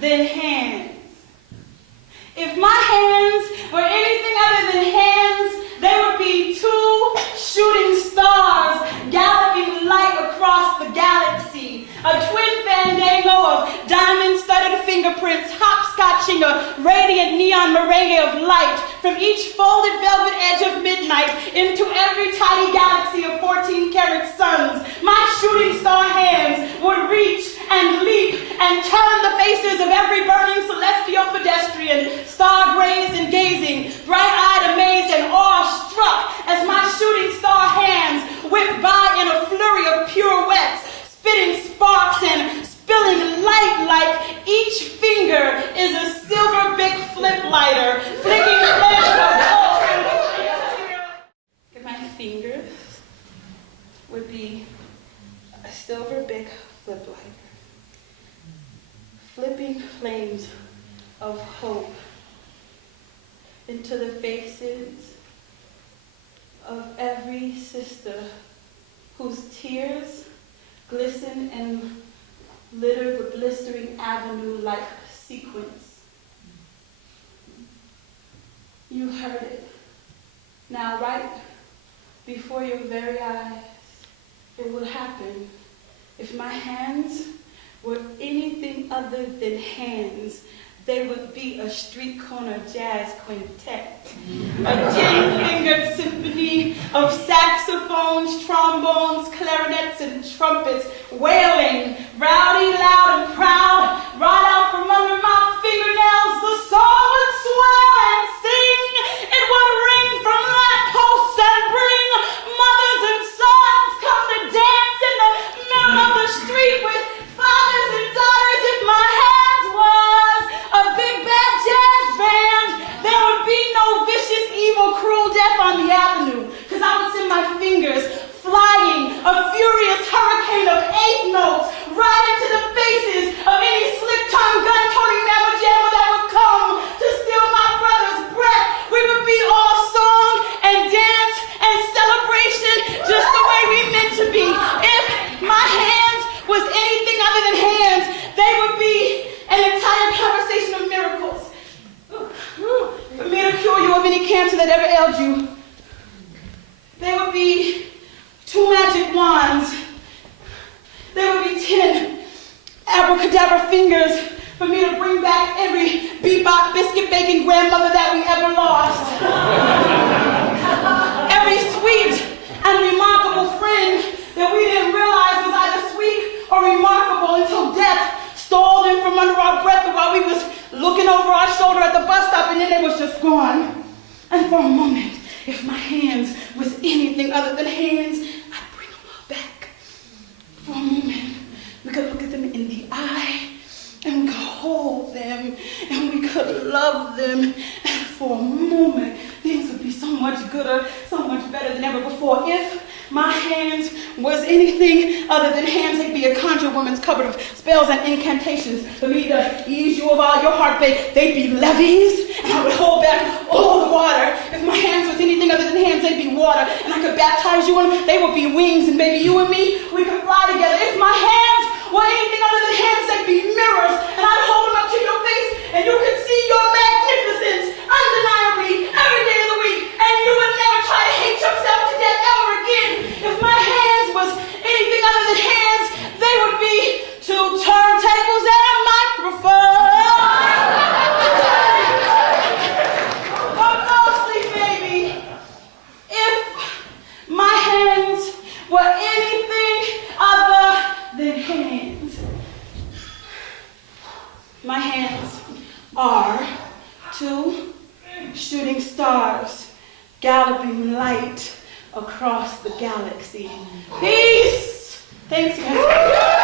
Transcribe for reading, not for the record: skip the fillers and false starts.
than hands. If my hands were anything other than hands, they would be two shooting stars galloping light across the galaxy. A twin fandango of diamond-studded fingerprints, hopscotching a radiant neon merengue of light from each folded velvet edge of midnight into every tiny galaxy of 14-karat suns. My shooting star hands would reach and leap and turn the faces of every burning celestial pedestrian, star-grazed and gazing, bright-eyed, amazed, and awe-struck as my shooting star hands whipped by in a flurry of pirouettes, spitting sparks and spilling light like each finger is a silver big flip lighter, flicking flames of gold. If my fingers would be a silver big flip lighter, flipping flames of hope into the faces of every sister whose tears glisten and litter the blistering avenue like sequins. You heard it. Now, right before your very eyes, it will happen. If my hands were anything other than hands, they would be a street corner jazz quintet, a 10-fingered symphony of saxophones, trombones, clarinets, and trumpets, wailing, rowdy, loud, and proud, right out from under my fingernails. The song would swell and sing. It would ring from lampposts and bring mothers and sons come to dance in the middle of the street with fathers and daughters. If my hands was a big bad jazz band, there would be no vicious, evil, cruel death on the avenue, because I would send my fingers flying, a furious hurricane of 8 notes, right into the faces of any slick-tongued, gun-toting mamma jamma that would come to steal my brother's breath. We would be all song and dance and celebration, just the way we meant to be. If my hands was anything other than hands, they would be an entire conversation of miracles. For me to cure you of any cancer that ever ailed you. They would be 2 magic wands. There would be 10 abracadabra fingers for me to bring back every bebop biscuit baking grandmother that we ever lost. Every sweet and remarkable friend that we didn't realize was either sweet or remarkable until death stole them from under our breath while we was looking over our shoulder at the bus stop, and then they was just gone. And for a moment, if my hands was anything other than hands, I'd bring them all back. For a moment, we could look at them in the eye, and we could hold them, and we could love them. And for a moment, things would be so much gooder, so much better than ever before. If my hands was anything other than hands, they'd be a conjure woman's cupboard of spells and incantations for me to ease you of all your heartbreak. They'd be levees, and I would hold back all the water. If my hands was anything other than hands, they'd be water, and I could baptize you in them. They would be wings, and baby, you and me, we could fly together. If my hands were anything other than hands, they'd be mirrors, and I'd hold them up to your face, and you could see your magnificence undeniably every day of the week, and you would never try to hate yourself to death ever again. If my hands was anything other than hands, they would be 2 turntables and a microphone. But mostly, baby, if my hands were anything other than hands, my hands are 2 shooting stars galloping light across the galaxy. Peace! Thanks, guys.